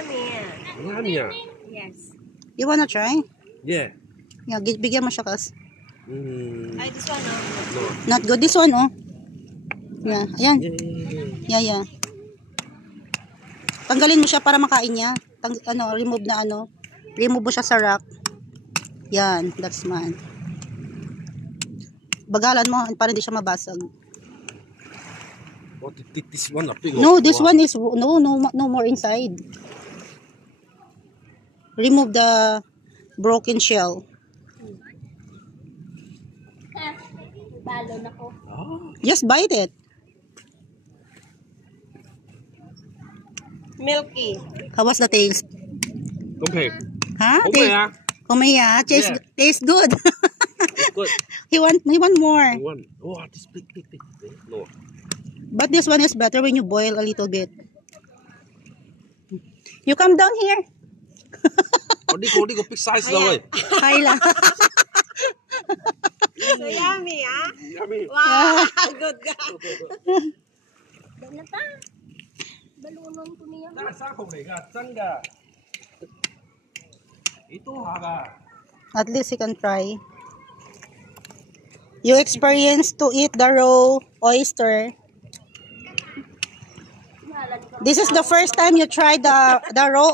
yummy. Yummy. Yes. You wanna try? Yeah. Yeah, bigyan mo siya kas. Ay, this one, no? No. Not good. This one, oh. Yeah, ayan. Yeah. Yeah. Tanggalin mo siya para makain niya. Remove na Remove mo siya sa rack. Yan, that's man. Bagalan mo para hindi siya mabasag. What this one? No, this one is no more inside. Remove the broken shell. Balon ako. Oh. Just bite it. Milky. How was the taste? Okay. Huh? Okay, ah. Kumaya. Taste good. Good. He want more. One. Oh, this big. No. But this one is better when you boil a little bit. You come down here. Odi ko big size daw eh. Kaila. So yummy, ah? Yummy. Wow, good guy. Balata. Balunong ko niya. Nasa ko ga changa. Ito haga. At least you can try. You experience to eat the raw oyster. This is the first time you tried the raw